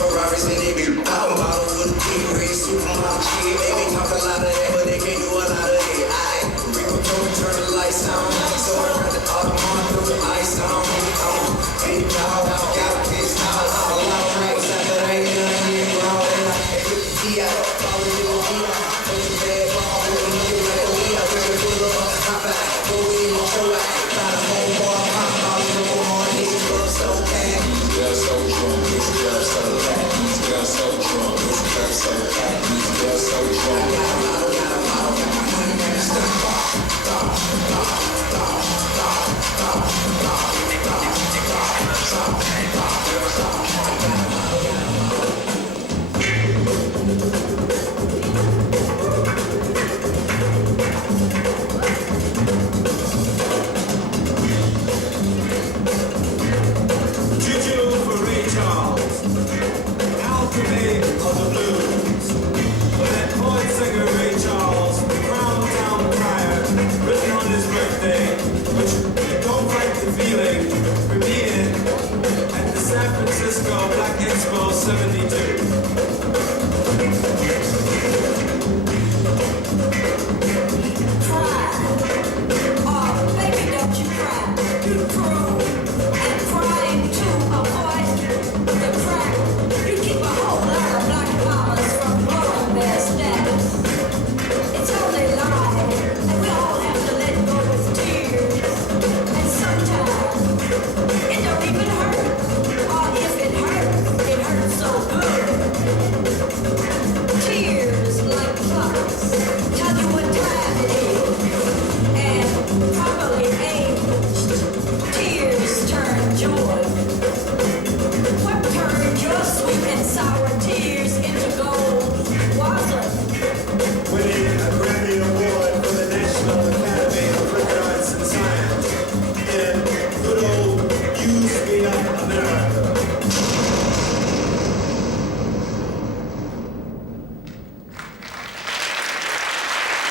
Ferraris and they be poppin' bottles with a T-Rex suit from my cheek. They be talk a lot of that, but they can't do a lot of it. Rico told me turn the lights on, so I ran the Audemars through the ice on. And you got a kiss now, a lot of racks after they ain't nothing here grown. And I put the T out, call it little D out. Put the bad ball, with a nigga like a Leo. Bring it full of hot back, go in and show out. Got a whole bar, pop out, no more, niggas look so bad. Girl so drunk, this girl so fat. These girls so drunk, this girl so fat. These girls so drunk. Got a model, got my money, man, it's Digital for Ray Charles, alchemy of the blues. For that poet singer Ray Charles, the Crown Town Crier, written on his birthday, which Don't Fight the Feeling premiered at the San Francisco Black Expo '72.